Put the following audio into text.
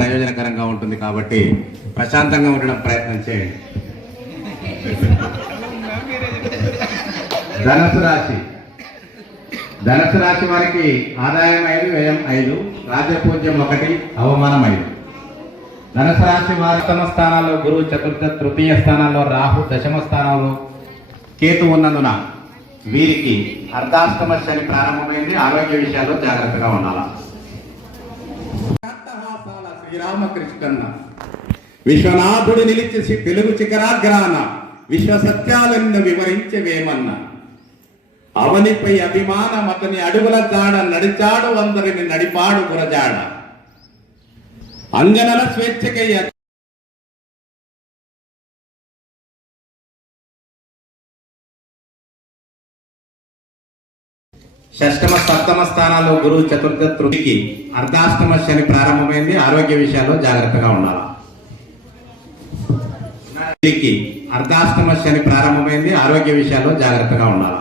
ప్రయోజనకరంగా ఉంటుంది కాబట్టి ప్రశాంతంగా ఉండడం ప్రయత్నం చేయండి. ధనుసు రాశి వారికి ఆదాయం 5, వ్యయం 5, రాజ్యపూజ్యం 1, అవమానం 5. ధనుసు రాశి వారి సప్తమ స్థానాల్లో గురువు, చతుర్థ తృతీయ స్థానాల్లో రాహు, దశమ స్థానంలో కేతు ఉన్నందున వీరికి అర్ధాష్టమ శని ప్రారంభమైంది. ఆరోగ్య విషయాల్లో జాగ్రత్తగా ఉండాలి. శ్రీరామకృష్ణన్న విశ్వనాథుడు నిలిచి తెలుగు శిఖరాగ్రాన విశ్వ సత్యాలను వివరించవేమన్నా. అవనిపై అభిమానం అతని అడుగుల జాడ, నడిచాడు అందరిని నడిపాడు గురజాడ. అంగనల స్వేచ్ఛకయ్య షష్టమ సప్తమ స్థానాల్లో గురువు, చతుర్థ తృతీయకి అర్ధాష్టమ శని ప్రారంభమైంది. ఆరోగ్య విషయాల్లో జాగ్రత్తగా ఉండాలి. అర్ధాష్టమ శని ప్రారంభమైంది. ఆరోగ్య విషయాల్లో జాగ్రత్తగా ఉండాలి.